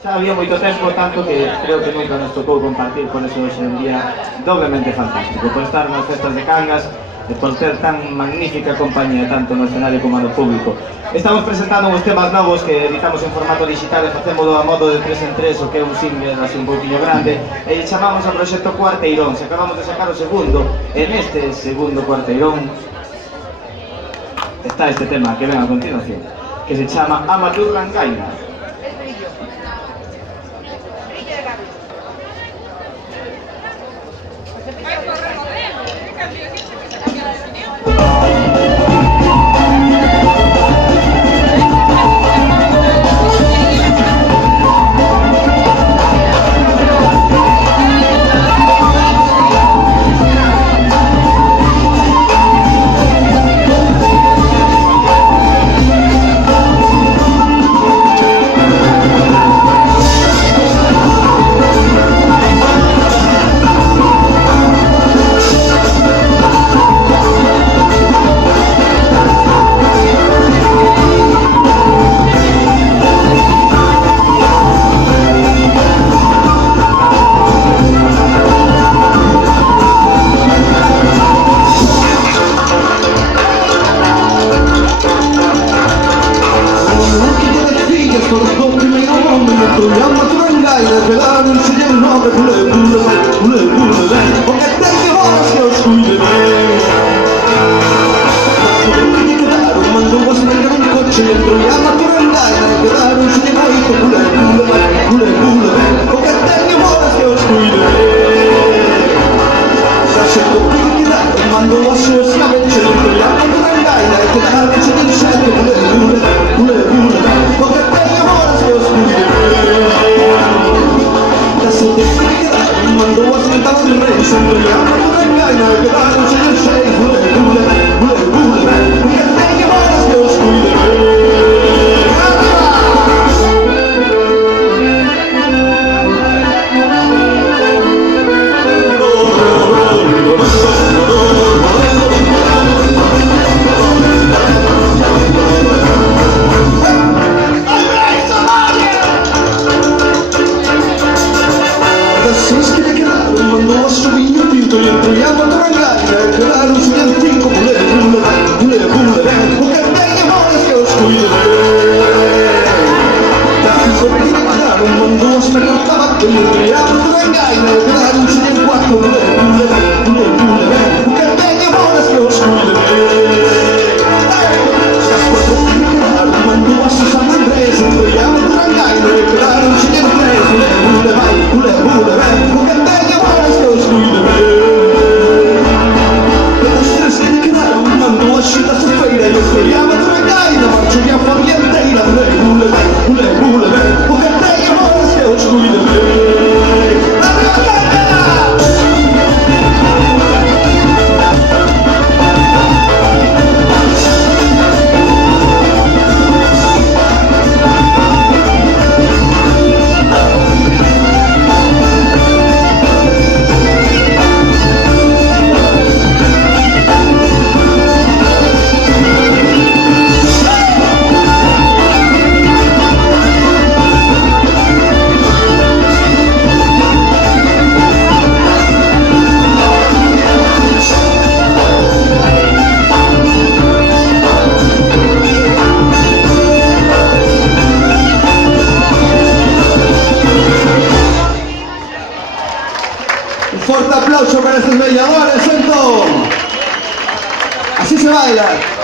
Xa había moito tempo, tanto que creo que nunca nos tocou compartir, por eso hoxe en día doblemente fantástico, por estar nas festas de Cangas e por ter tan magnífica compañía tanto no escenario como no público. Estamos presentando uns temas novos que editamos en formato digital e facémolo a modo de 3 en 3, o que é un single así un pouquinho grande, e chamamos ao proxecto Cuarteirón. Se acabamos de sacar o segundo, en este segundo Cuarteirón está este tema que ven a continuación, que se chama Amateur Rangaina. Un fuerte aplauso para estos bailadores, ¿cierto? Así se baila.